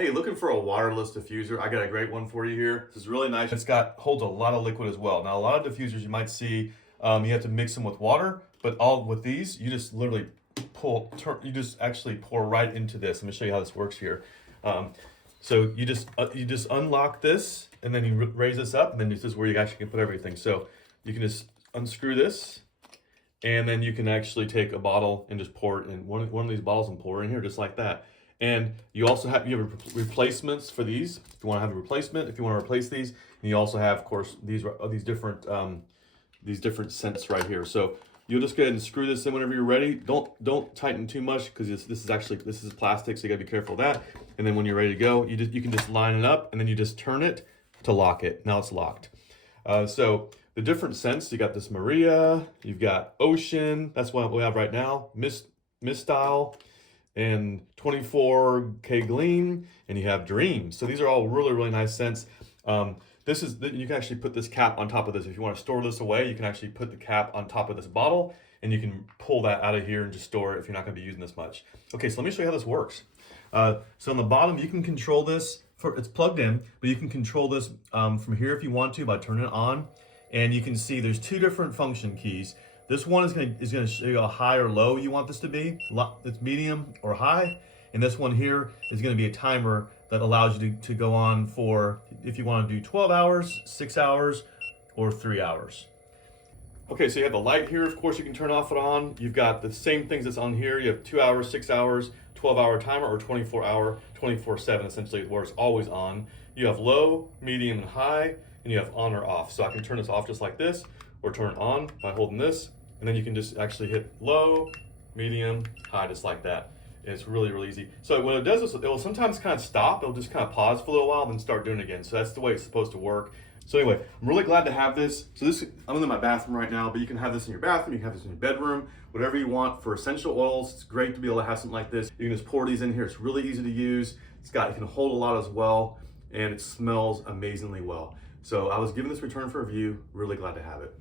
Hey, looking for a waterless diffuser? I got a great one for you here. This is really nice. Holds a lot of liquid as well. Now, a lot of diffusers you might see, you have to mix them with water, but all with these, you just literally you just actually pour right into this. Let me show you how this works here. So you just unlock this, and then you raise this up, and then this is where you actually can put everything. So you can just unscrew this, and then you can actually take a bottle and just pour it in one of these bottles and pour it in here just like that. And you also have replacements for these. If you want to have a replacement, if you want to replace these, and you also have, of course, these different scents right here. So you'll just go ahead and screw this in whenever you're ready. Don't tighten too much because this is plastic, so you gotta be careful of that. And then when you're ready to go, you can just line it up, and then you just turn it to lock it. Now it's locked. So the different scents, you got this Maria, you've got Ocean, that's what we have right now, Mist Style, and 24K Gleam, and you have Dream. So these are all really, really nice scents. You can actually put this cap on top of this. If you want to store this away, you can actually put the cap on top of this bottle, and you can pull that out of here and just store it if you're not going to be using this much. Okay, so let me show you how this works. So on the bottom, you can control this. It's plugged in, but you can control this from here if you want to by turning it on. And you can see there's two different function keys. This one is going to show you how high or low you want this to be. It's medium or high. And this one here is going to be a timer that allows you to go on for if you want to do 12 hours, 6 hours, or 3 hours. Okay, so you have the light here. Of course, you can turn off and on. You've got the same things that's on here. You have 2 hours, 6 hours, 12-hour timer, or 24-hour, 24/7 essentially, where it's always on. You have low, medium, and high, and you have on or off. So I can turn this off just like this, or turn it on by holding this, and then you can just actually hit low, medium, high, just like that. And it's really, really easy. So what it does is it will sometimes kind of stop. It'll just kind of pause for a little while, and then start doing it again. So that's the way it's supposed to work. So anyway, I'm really glad to have this. So I'm in my bathroom right now, but you can have this in your bathroom, you can have this in your bedroom, whatever you want for essential oils. It's great to be able to have something like this. You can just pour these in here. It's really easy to use. It can hold a lot as well, and it smells amazingly well. So I was given this return for review. Really glad to have it.